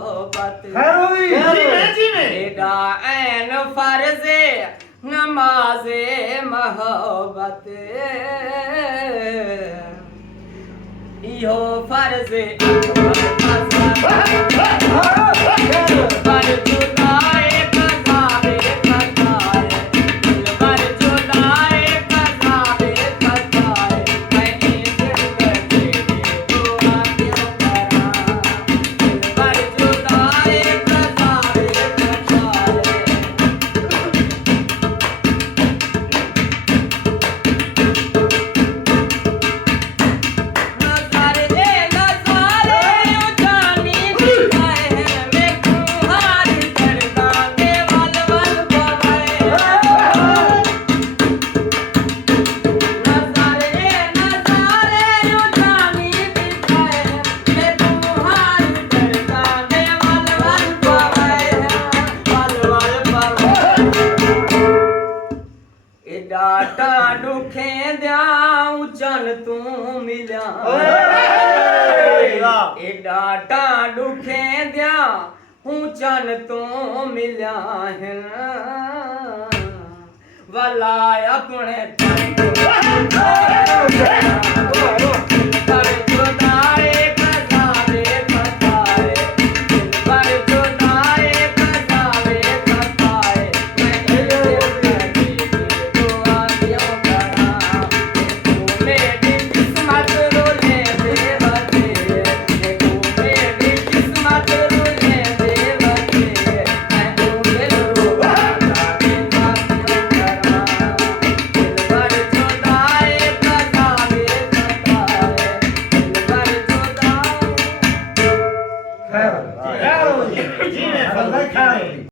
मोहब्बत एडा ऐन फर्जे नमाजे मोहब्बत इहो फर्जे पर जुदाए कज़ाबे कज़ाए दिलबर जुदाए कज़ाबे कज़ाए मैं जिंदगी दुआ क्यों करा दिलबर जुदाए कज़ाबे कज़ाए नज़ारे जानी दिखाए हैं मैं तुम्हारी दरगाहे वल वल पवाए नज़ारे जानी दिखाए हैं मैं तुम्हारी दरगाहे वल वल पवाए वल वल पवाए एडा टाडू खेंद्यां उचन तू मिल्या एडा टाडू खेंद्यां उचन तू मिल्या है वला अपने